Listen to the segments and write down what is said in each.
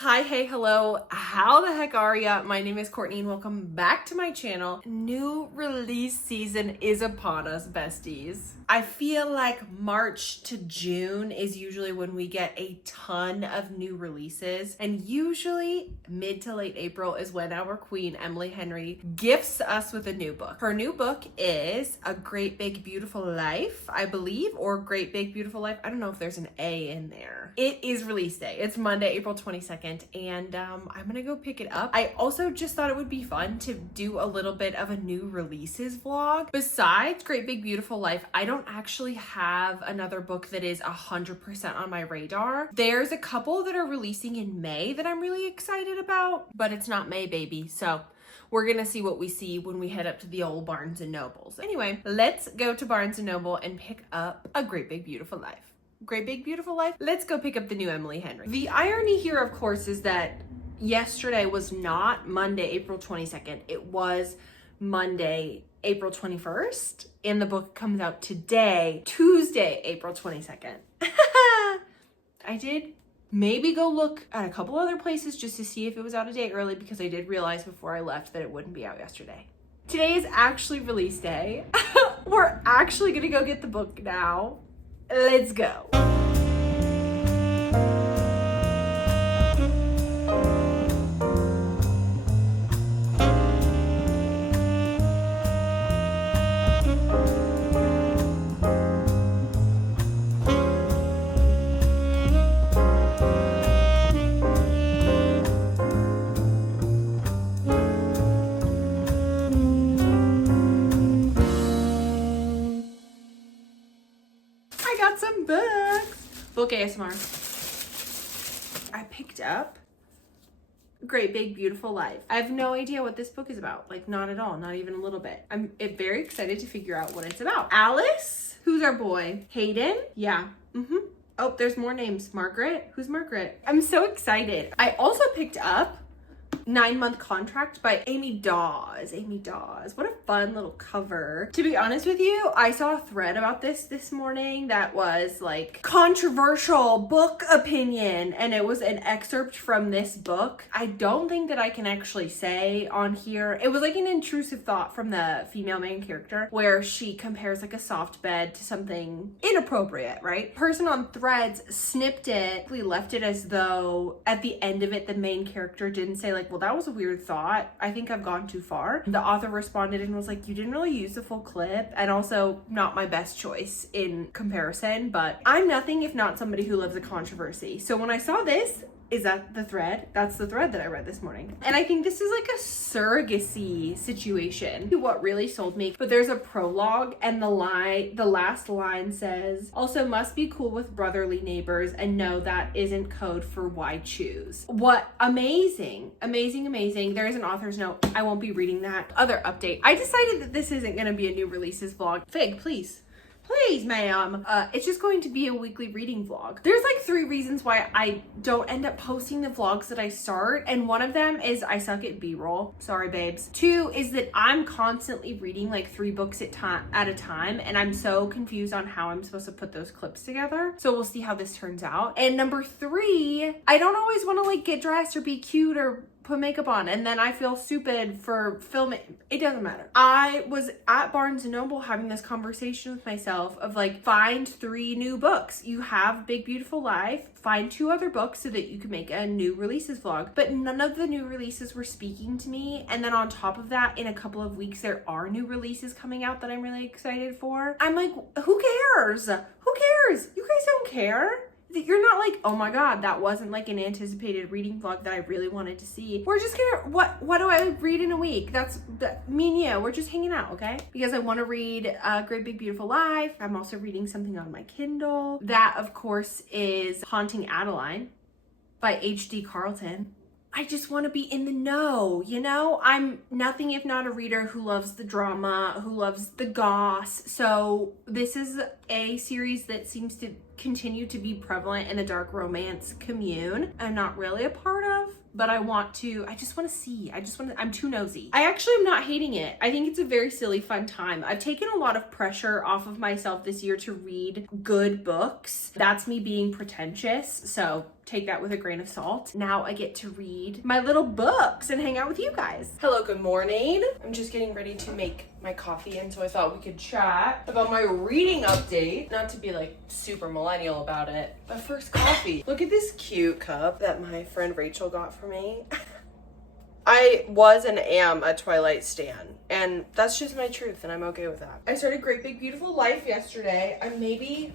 Hi, hey, hello, how the heck are ya? My name is Courtney and welcome back to my channel. New release season is upon us, besties. I feel like March to June is usually when we get a ton of new releases, and usually mid to late April is when our queen, Emily Henry, gifts us with a new book. Her new book is A Great Big Beautiful Life, I believe, or Great Big Beautiful Life. I don't know if there's an A in there. It is release day. It's Monday, April 22nd. And I'm gonna go pick it up. I also just thought it would be fun to do a little bit of a new releases vlog. Besides Great Big Beautiful Life, I don't actually have another book that is 100% on my radar. There's a couple that are releasing in May that I'm really excited about, but it's not May, baby. So we're gonna see what we see when we head up to the old Barnes and Nobles. Anyway, let's go to Barnes and Noble and pick up A Great Big Beautiful Life. Great Big Beautiful Life. Let's go pick up the new Emily Henry. The irony here, of course, is that yesterday was not Monday, April 22nd. It was Monday, April 21st. And the book comes out today, Tuesday, April 22nd. I did maybe go look at a couple other places just to see if it was out a day early, because I did realize before I left that it wouldn't be out yesterday. Today is actually release day. We're actually gonna go get the book now. Let's go. I got some books. Book ASMR. I picked up Great Big Beautiful Life. I have no idea what this book is about. Like, not at all, not even a little bit. I'm very excited to figure out what it's about. Alice, who's our boy? Hayden, yeah, Oh, there's more names. Margaret, who's Margaret? I'm so excited. I also picked up 9-Month Contract by Amy Dawes. Amy Dawes. What a fun little cover. To be honest with you, I saw a thread about this morning that was like controversial book opinion, and it was an excerpt from this book. I don't think that I can actually say on here. It was like an intrusive thought from the female main character where she compares like a soft bed to something inappropriate, right? Person on Threads snipped it, left it as though at the end of it the main character didn't say like, well, that was a weird thought. I think I've gone too far. The author responded and was like, you didn't really use the full clip, and also not my best choice in comparison, but I'm nothing if not somebody who loves a controversy. So when I saw this, is that the thread? That's the thread that I read this morning. And I think this is like a surrogacy situation. What really sold me, but there's a prologue and the last line says, also must be cool with brotherly neighbors and no, that isn't code for why choose. What amazing, amazing, amazing. There is an author's note. I won't be reading that. Other update. I decided that this isn't gonna be a new releases vlog. Fig, please. Please, ma'am. It's just going to be a weekly reading vlog. There's like 3 reasons why I don't end up posting the vlogs that I start. And one of them is I suck at B-roll. Sorry, babes. 2 is that I'm constantly reading like 3 books at a time. And I'm so confused on how I'm supposed to put those clips together. So we'll see how this turns out. And number 3, I don't always want to like get dressed or be cute or put makeup on, and then I feel stupid for filming. It doesn't matter. I was at Barnes and Noble having this conversation with myself of like, find 3 new books. You have Big Beautiful Life, find 2 other books so that you can make a new releases vlog. But none of the new releases were speaking to me. And then on top of that, in a couple of weeks, there are new releases coming out that I'm really excited for. I'm like, who cares? Who cares? You guys don't care? You're not like, oh my god, that wasn't like an anticipated reading vlog that I really wanted to see. We're just gonna, what do I read in a week? That's me and you, we're just hanging out, okay? Because I want to read Great Big Beautiful Life. I'm also reading something on my Kindle. That, of course, is Haunting Adeline by H.D. Carlton. I just want to be in the know, you know? I'm nothing if not a reader who loves the drama, who loves the goss. So this is a series that seems to continue to be prevalent in the dark romance commune. I'm not really a part of, but I just want to see. I'm too nosy. I actually am not hating it. I think it's a very silly, fun time. I've taken a lot of pressure off of myself this year to read good books. That's me being pretentious, so take that with a grain of salt. Now I get to read my little books and hang out with you guys. Hello, good morning. I'm just getting ready to make my coffee, and so I thought we could chat about my reading update. Not to be like super millennial about it, but first coffee. Look at this cute cup that my friend Rachel got for me. I was and am a Twilight stan, and that's just my truth, and I'm okay with that. I started Great Big Beautiful Life yesterday. I'm maybe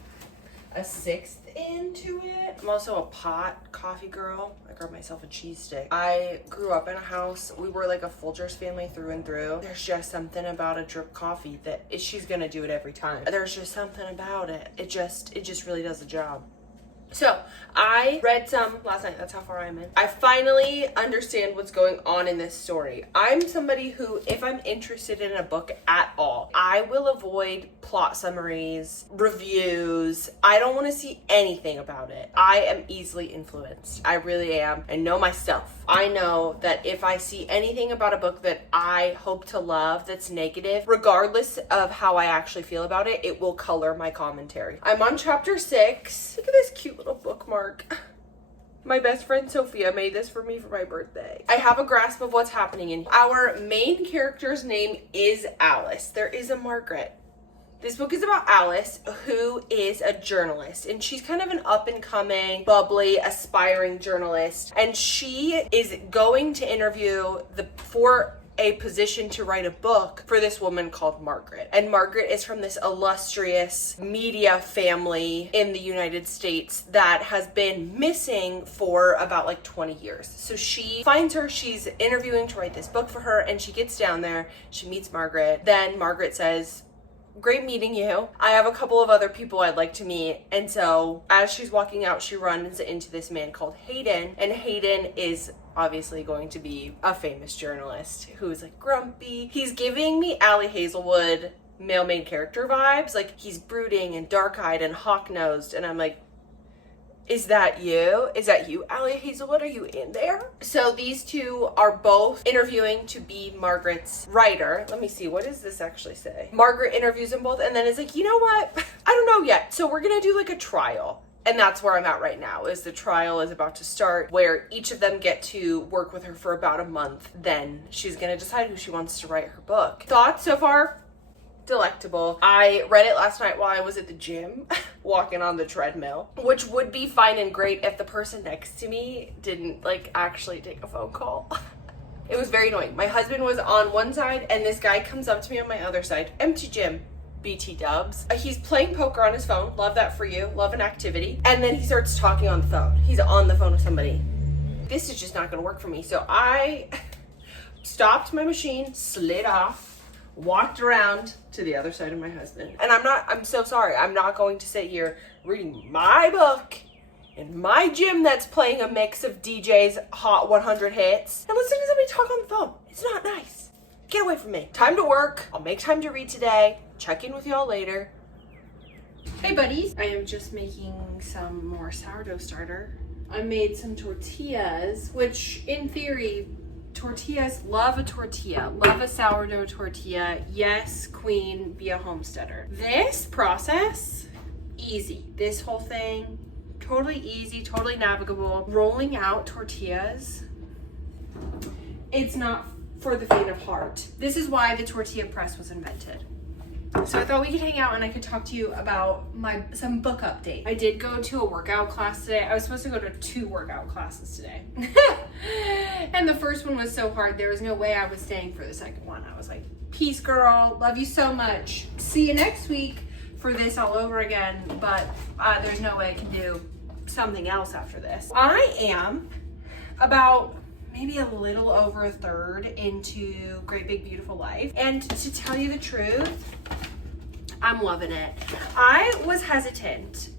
a sixth into it. I'm also a pot coffee girl. I grabbed myself a cheese stick. I grew up in a house. We were like a Folgers family through and through. There's just something about a drip coffee that she's gonna do it every time. There's just something about it. It just really does the job. So I read some last night. That's how far I'm in. I finally understand what's going on in this story. I'm somebody who, if I'm interested in a book at all, I will avoid plot summaries, reviews. I don't want to see anything about it. I am easily influenced. I really am. I know myself. I know that if I see anything about a book that I hope to love that's negative, regardless of how I actually feel about it, it will color my commentary. I'm on chapter 6. Look at this cute little bookmark. My best friend Sophia made this for me for my birthday. I have a grasp of what's happening in here. Our main character's name is Alice. There is a Margaret. This book is about Alice, who is a journalist, and she's kind of an up-and-coming, bubbly, aspiring journalist, and she is going to interview for a position to write a book for this woman called Margaret. And Margaret is from this illustrious media family in the United States that has been missing for about like 20 years. So she finds her, she's interviewing to write this book for her, and she gets down there, she meets Margaret. Then Margaret says, "Great meeting you. I have a couple of other people I'd like to meet." And so as she's walking out, she runs into this man called Hayden, and Hayden is obviously going to be a famous journalist who's like grumpy. He's giving me Allie Hazelwood male main character vibes. Like, he's brooding and dark-eyed and hawk-nosed, and I'm like, is that you? Is that you, Allie Hazelwood? Are you in there? So these two are both interviewing to be Margaret's writer. Let me see, what does this actually say? Margaret interviews them both and then is like, you know what? I don't know yet. So we're gonna do like a trial. And that's where I'm at right now, is the trial is about to start, where each of them get to work with her for about a month. Then she's gonna decide who she wants to write her book. Thoughts so far? Delectable. I read it last night while I was at the gym, walking on the treadmill, which would be fine and great if the person next to me didn't like actually take a phone call. It was very annoying. My husband was on one side and this guy comes up to me on my other side. Empty gym. BT dubs. He's playing poker on his phone. Love that for you. Love an activity. And then he starts talking on the phone. He's on the phone with somebody. This is just not gonna work for me. So I stopped my machine, slid off, walked around to the other side of my husband. And I'm so sorry. I'm not going to sit here reading my book in my gym that's playing a mix of DJ's Hot 100 hits and listening to somebody talk on the phone. It's not nice. Get away from me. Time to work. I'll make time to read today. Check in with y'all later. Hey buddies. I am just making some more sourdough starter. I made some tortillas, which in theory, tortillas, love a tortilla, love a sourdough tortilla. Yes, queen, be a homesteader. This process, easy. This whole thing, totally easy, totally navigable. Rolling out tortillas, it's not for the faint of heart. This is why the tortilla press was invented. So I thought we could hang out and I could talk to you about some book update. I did go to a workout class today. I was supposed to go to 2 workout classes today. And the first one was so hard, there was no way I was staying for the second one. I was like, peace girl, love you so much. See you next week for this all over again, but there's no way I can do something else after this. I am about maybe a little over a third into Great Big Beautiful Life. And to tell you the truth, I'm loving it. I was hesitant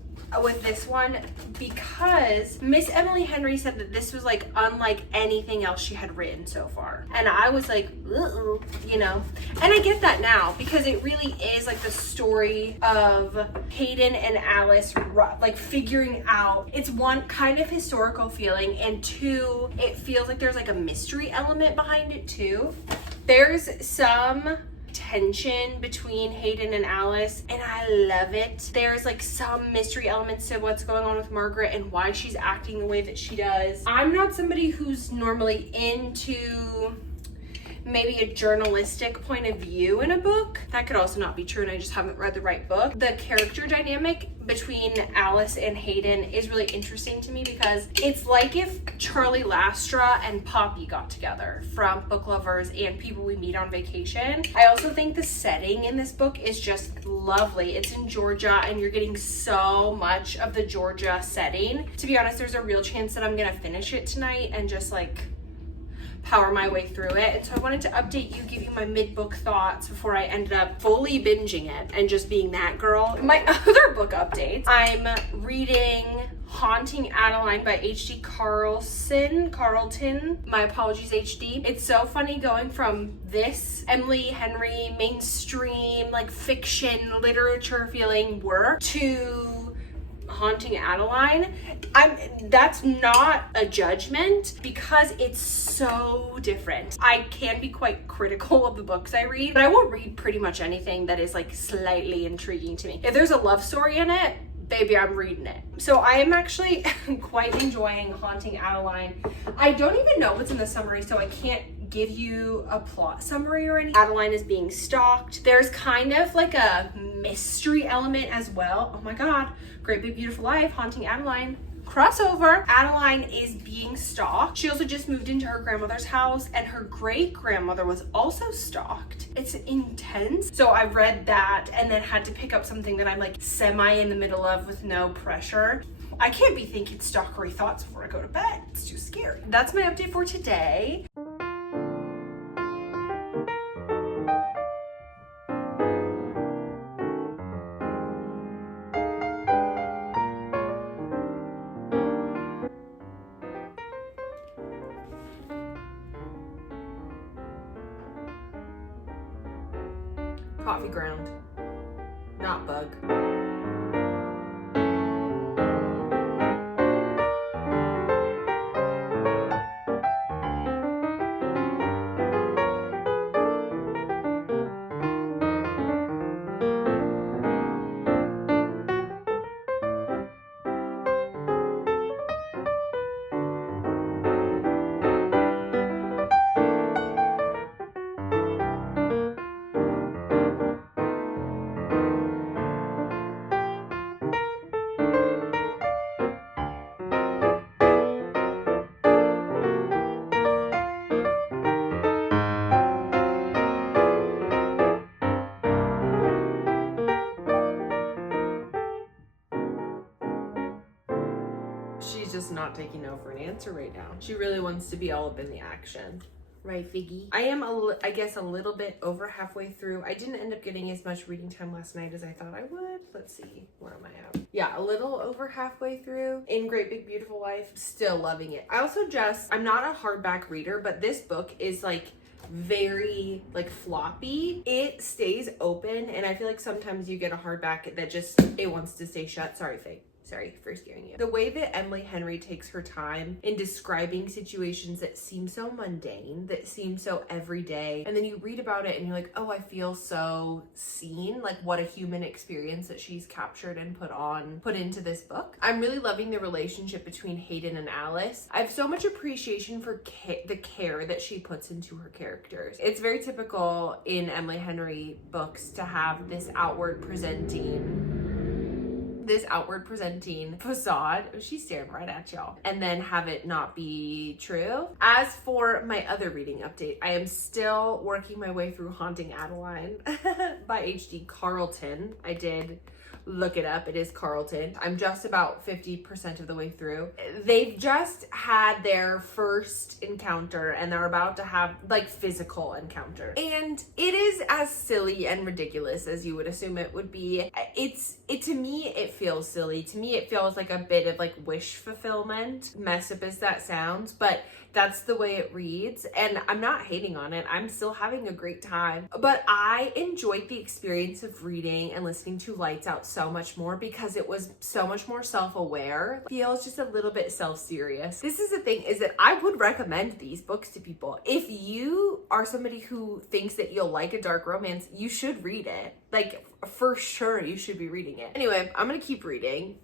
with this one because Miss Emily Henry said that this was like unlike anything else she had written so far. And I was like, uh-oh, you know, and I get that now because it really is like the story of Hayden and Alice like figuring out, it's one kind of historical feeling, and two, it feels like there's like a mystery element behind it too. There's some tension between Hayden and Alice, and I love it. There's like some mystery elements to what's going on with Margaret and why she's acting the way that she does. I'm not somebody who's normally into maybe a journalistic point of view in a book. That could also not be true, and I just haven't read the right book. The character dynamic between Alice and Hayden is really interesting to me because it's like if Charlie Lastra and Poppy got together from Book Lovers and People We Meet on Vacation. I also think the setting in this book is just lovely. It's in Georgia, and you're getting so much of the Georgia setting. To be honest, there's a real chance that I'm gonna finish it tonight and just like power my way through it. And so I wanted to update you, give you my mid-book thoughts before I ended up fully binging it and just being that girl. My other book updates, I'm reading Haunting Adeline by H.D. Carlton. My apologies, HD. It's so funny going from this Emily Henry mainstream like fiction literature feeling work to Haunting Adeline. That's not a judgment because it's so different. I can be quite critical of the books I read, but I will read pretty much anything that is like slightly intriguing to me. If there's a love story in it, baby, I'm reading it. So I am actually quite enjoying Haunting Adeline. I don't even know what's in the summary, so I can't give you a plot summary or anything. Adeline is being stalked. There's kind of like a mystery element as well. Oh my God, Great Big Beautiful Life, Haunting Adeline crossover. Adeline is being stalked. She also just moved into her grandmother's house, and her great-grandmother was also stalked. It's intense. So I read that and then had to pick up something that I'm like semi in the middle of with no pressure. I can't be thinking stalkery thoughts before I go to bed. It's too scary. That's my update for today. Coffee ground, not bug. She's just not taking no for an answer right now. She really wants to be all up in the action. Right, Figgy? I am, I guess, a little bit over halfway through. I didn't end up getting as much reading time last night as I thought I would. Let's see, where am I at? Yeah, a little over halfway through in Great Big Beautiful Life. Still loving it. I also I'm not a hardback reader, but this book is like very like floppy. It stays open, and I feel like sometimes you get a hardback that just, it wants to stay shut. Sorry, Faye. Sorry for scaring you. The way that Emily Henry takes her time in describing situations that seem so mundane, that seem so everyday, and then you read about it and you're like, oh, I feel so seen, like what a human experience that she's captured and put into this book. I'm really loving the relationship between Hayden and Alice. I have so much appreciation for the care that she puts into her characters. It's very typical in Emily Henry books to have this outward presenting facade. Oh, she's staring right at y'all. And then have it not be true. As for my other reading update, I am still working my way through Haunting Adeline by H.D. Carlton. I did look it up. It is Carlton. I'm just about 50% of the way through. They've just had their first encounter and they're about to have like physical encounter. And it is as silly and ridiculous as you would assume it would be. To me, it feels silly. To me, it feels like a bit of like wish fulfillment, messed up as that sounds, but that's the way it reads. And I'm not hating on it. I'm still having a great time. But I enjoyed the experience of reading and listening to Lights Out so much more because it was so much more self-aware. It feels just a little bit self-serious. This is the thing, is that I would recommend these books to people. If you are somebody who thinks that you'll like a dark romance, you should read it. Like, for sure, you should be reading it. Anyway, I'm gonna keep reading.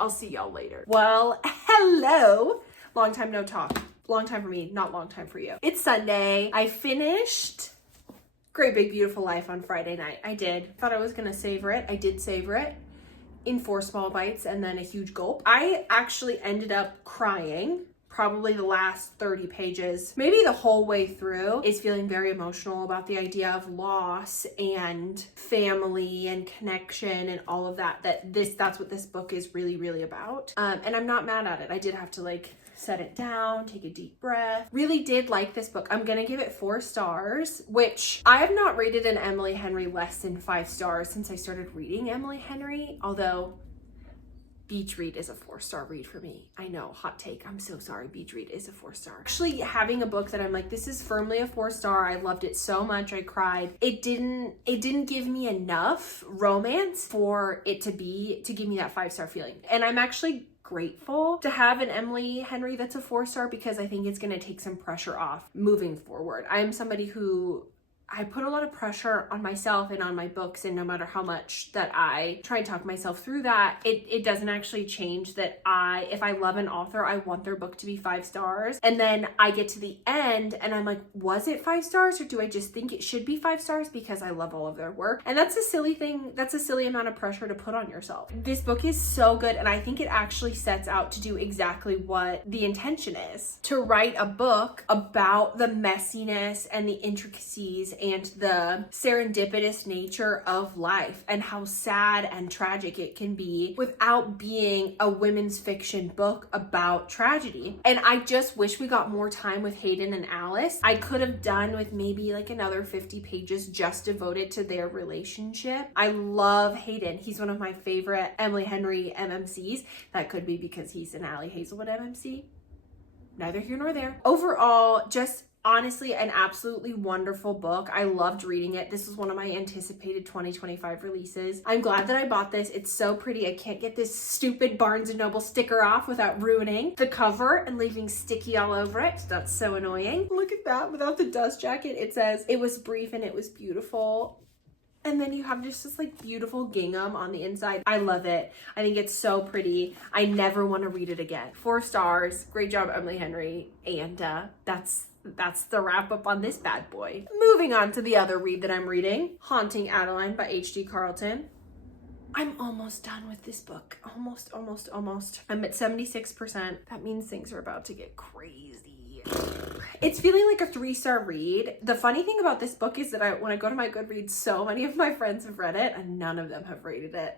I'll see y'all later. Well, hello. Long time no talk. Long time for me, not long time for you. It's Sunday. I finished Great Big Beautiful Life on Friday night. I did. Thought I was gonna savor it. I did savor it in 4 small bites and then a huge gulp. I actually ended up crying probably the last 30 pages, maybe the whole way through. Is feeling very emotional about the idea of loss and family and connection and all of that. That's what this book is really, really about. And I'm not mad at it. I did have to like set it down, take a deep breath. Really did like this book. I'm gonna give it 4 stars, which I have not rated an Emily Henry less than 5 stars since I started reading Emily Henry, although Beach Read is a 4-star read for me. I know, hot take. I'm so sorry. Beach Read is a 4-star. Actually, having a book that I'm like, this is firmly a 4-star. I loved it so much. I cried. It didn't give me enough romance for it to give me that 5-star feeling. And I'm actually grateful to have an Emily Henry that's a 4-star because I think it's going to take some pressure off moving forward. I am somebody who I put a lot of pressure on myself and on my books, and no matter how much that I try and talk myself through that, it doesn't actually change that if I love an author, I want their book to be 5 stars. And then I get to the end and I'm like, was it 5 stars or do I just think it should be 5 stars because I love all of their work? And that's a silly thing. That's a silly amount of pressure to put on yourself. This book is so good, and I think it actually sets out to do exactly what the intention is, to write a book about the messiness and the intricacies and the serendipitous nature of life and how sad and tragic it can be without being a women's fiction book about tragedy. And I just wish we got more time with Hayden and Alice. I could have done with maybe like another 50 pages just devoted to their relationship. I love Hayden. He's one of my favorite Emily Henry MMCs. That could be because he's an Allie Hazelwood MMC. Neither here nor there. Overall, just honestly an absolutely wonderful book. I loved reading it. This was one of my anticipated 2025 releases. I'm glad that I bought this. It's so pretty. I can't get this stupid Barnes & Noble sticker off without ruining the cover and leaving sticky all over it. That's so annoying. Look at that. Without the dust jacket, it says, "It was brief and it was beautiful." And then you have just this like beautiful gingham on the inside. I love it. I think it's so pretty. I never want to read it again. 4 stars. Great job, Emily Henry. And that's the wrap up on this bad boy. Moving on to the other read that I'm reading, Haunting Adeline by H.D. Carlton. I'm almost done with this book. Almost. I'm at 76%. That means things are about to get crazy. It's feeling like a 3-star read. The funny thing about this book is that when I go to my Goodreads, so many of my friends have read it and none of them have rated it.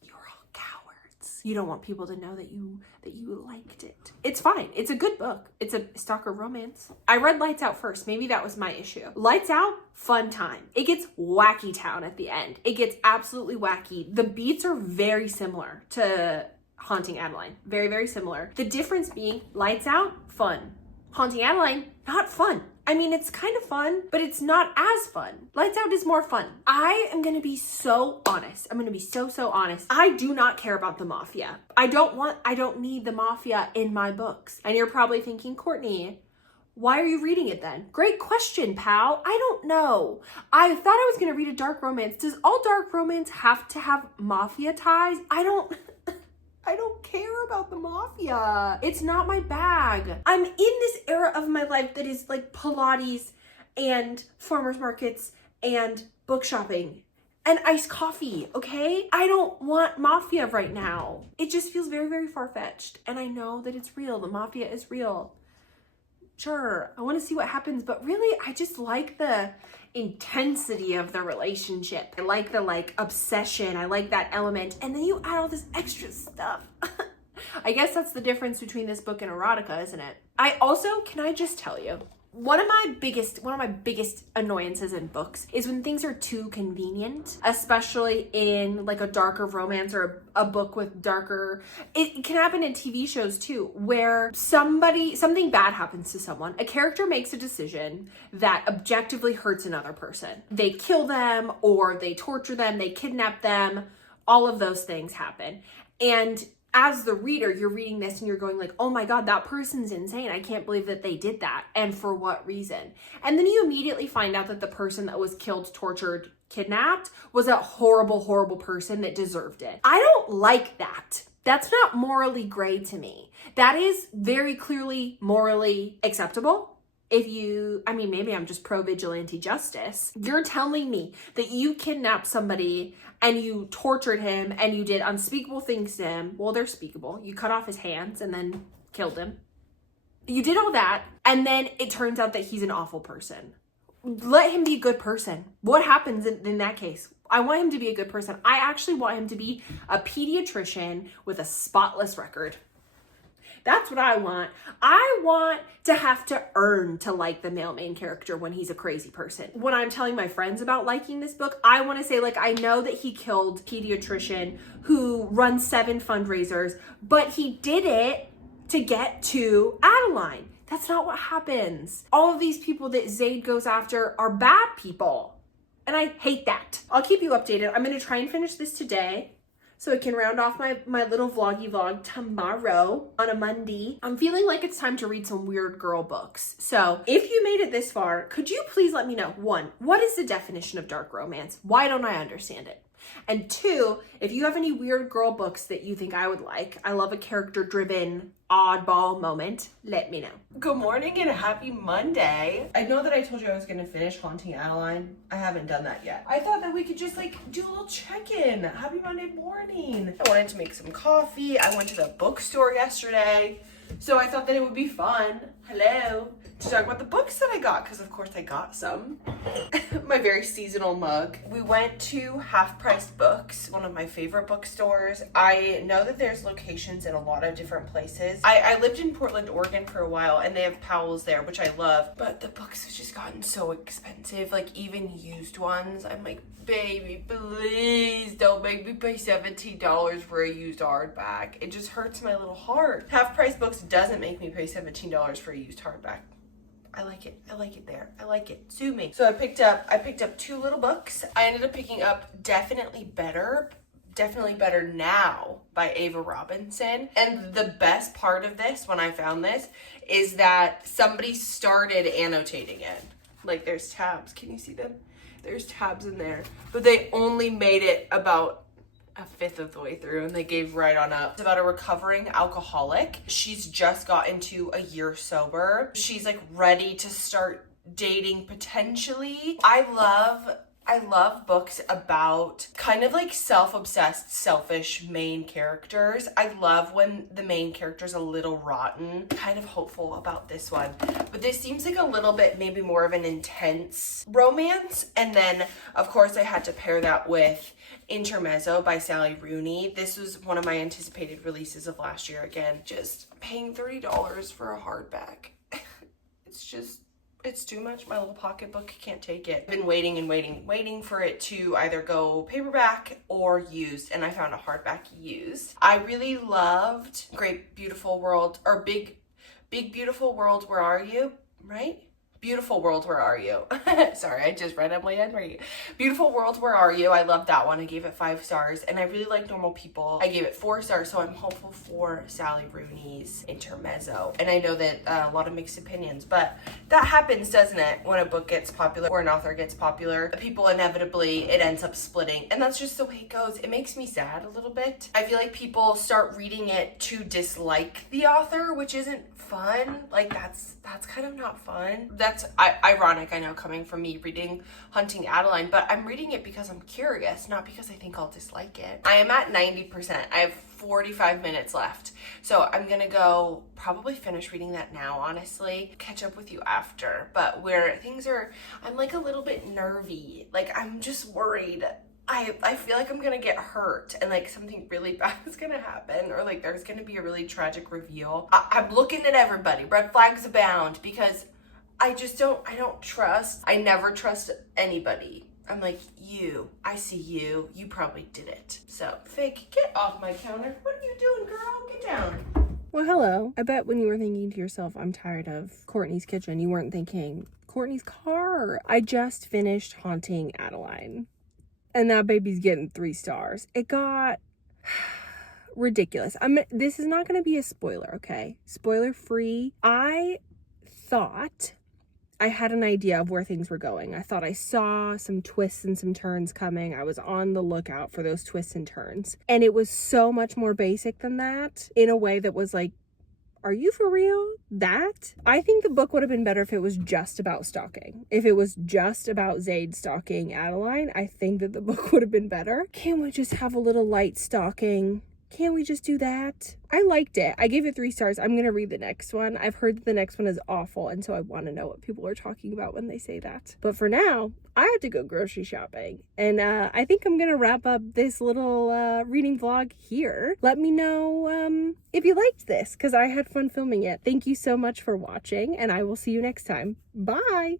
You're all cowards. You don't want people to know that you liked it. It's fine. It's a good book. It's a stalker romance. I read Lights Out first. Maybe that was my issue. Lights Out, fun time. It gets wacky town at the end. It gets absolutely wacky. The beats are very similar to Haunting Adeline. Very, very similar. The difference being Lights Out, fun. Haunting Adeline, not fun. I mean, it's kind of fun, but it's not as fun. Lights Out is more fun. I am gonna be so honest. I'm gonna be so honest. I do not care about the mafia. I don't need the mafia in my books. And you're probably thinking, Courtney, why are you reading it then? Great question, pal. I don't know. I thought I was gonna read a dark romance. Does all dark romance have to have mafia ties? I don't care about the mafia. It's not my bag. I'm in this era of my life that is like Pilates and farmers markets and book shopping and iced coffee, okay? I don't want mafia right now. It just feels very, very far-fetched. And I know that it's real. The mafia is real. Sure, I want to see what happens, but really, I just like the intensity of the relationship. I like the obsession. I like that element. And then you add all this extra stuff. I guess that's the difference between this book and erotica, isn't it? Can I just tell you, one of my biggest annoyances in books is when things are too convenient, especially in like a darker romance or a book with darker, it can happen in TV shows too, where something bad happens to someone. A character makes a decision that objectively hurts another person. They kill them or they torture them, they kidnap them, all of those things happen. And as the reader, you're reading this and you're going like, oh my God, that person's insane. I can't believe that they did that. And for what reason? And then you immediately find out that the person that was killed, tortured, kidnapped was a horrible, horrible person that deserved it. I don't like that. That's not morally gray to me. That is very clearly morally acceptable. Maybe I'm just pro vigilante justice. You're telling me that you kidnapped somebody and you tortured him and you did unspeakable things to him. Well, they're speakable. You cut off his hands and then killed him. You did all that, and then it turns out that he's an awful person. Let him be a good person. What happens in that case? I want him to be a good person. I actually want him to be a pediatrician with a spotless record. That's what I want. I want to have to earn to like the male main character when he's a crazy person. When I'm telling my friends about liking this book, I want to say, I know that he killed a pediatrician who runs 7 fundraisers, but he did it to get to Adeline. That's not what happens. All of these people that Zaid goes after are bad people. And I hate that. I'll keep you updated. I'm going to try and finish this today, so I can round off my little vloggy vlog tomorrow on a Monday. I'm feeling like it's time to read some weird girl books. So if you made it this far, could you please let me know, 1, what is the definition of dark romance? Why don't I understand it? And 2, if you have any weird girl books that you think I would like, I love a character-driven oddball moment, let me know. Good morning and happy Monday. I know that I told you I was going to finish Haunting Adeline. I haven't done that yet. I thought that we could just do a little check-in. Happy Monday morning. I wanted to make some coffee. I went to the bookstore yesterday, so I thought that it would be fun. Hello. To talk about the books that I got, because of course I got some. My very seasonal mug. We went to Half Price Books, one of my favorite bookstores. I know that there's locations in a lot of different places. I lived in Portland, Oregon for a while, and they have Powell's there, which I love, but the books have just gotten so expensive, even used ones. I'm like, baby, please don't make me pay $17 for a used hardback. It just hurts my little heart. Half Price Books doesn't make me pay $17 for a used hardback. I like it. I like it there. I like it. Sue me. So I picked up 2 little books. I ended up picking up Definitely Better Now by Ava Robinson. And the best part of this, when I found this, is that somebody started annotating it. There's tabs. Can you see them? There's tabs in there. But they only made it about a 5th of the way through, and they gave right on up. It's about a recovering alcoholic. She's just got into a year sober. She's ready to start dating potentially. I love books about kind of self-obsessed, selfish main characters. I love when the main character's a little rotten. Kind of hopeful about this one. But this seems like a little bit maybe more of an intense romance. And then, of course, I had to pair that with Intermezzo by Sally Rooney. This was one of my anticipated releases of last year. Again, just paying $30 for a hardback. It's too much. My little pocketbook can't take it. I've been waiting for it to either go paperback or used, and I found a hardback used. I really loved Great Beautiful World, or Big Beautiful World, Where Are You? Right? Beautiful World, Where Are You? Sorry, I just read it my head right. Beautiful World, Where Are You? I love that one. I gave it 5 stars, and I really like Normal People. I gave it 4 stars, so I'm hopeful for Sally Rooney's Intermezzo. And I know that a lot of mixed opinions, but that happens, doesn't it? When a book gets popular or an author gets popular, people inevitably, it ends up splitting, and that's just the way it goes. It makes me sad a little bit. I feel like people start reading it to dislike the author, which isn't fun. That's kind of not fun. that's ironic, I know, coming from me reading Hunting Adeline, but I'm reading it because I'm curious, not because I think I'll dislike it. I am at 90%. I have 45 minutes left. So I'm gonna go probably finish reading that now, honestly. Catch up with you after. But where things are, I'm like a little bit nervy. Like, I'm just worried. I feel like I'm gonna get hurt and like something really bad is gonna happen, or like there's gonna be a really tragic reveal. I'm looking at everybody, red flags abound, because I don't trust. I never trust anybody. I'm like, I see you probably did it. So, Fake, get off my counter. What are you doing, girl? Get down. Well, hello. I bet when you were thinking to yourself, I'm tired of Courtney's kitchen, you weren't thinking, Courtney's car. I just finished Haunting Adeline. And that baby's getting 3 stars. It got ridiculous. This is not going to be a spoiler, okay? Spoiler free. I thought I had an idea of where things were going. I thought I saw some twists and some turns coming. I was on the lookout for those twists and turns. And it was so much more basic than that, in a way that was like, are you for real? That? I think the book would have been better if it was just about stalking. If it was just about Zaid stalking Adeline, I think that the book would have been better. Can't we just have a little light stalking? Can't we just do that? I liked it. I gave it 3 stars. I'm going to read the next one. I've heard that the next one is awful, and so I want to know what people are talking about when they say that. But for now, I had to go grocery shopping, and I think I'm going to wrap up this little reading vlog here. Let me know if you liked this, because I had fun filming it. Thank you so much for watching, and I will see you next time. Bye!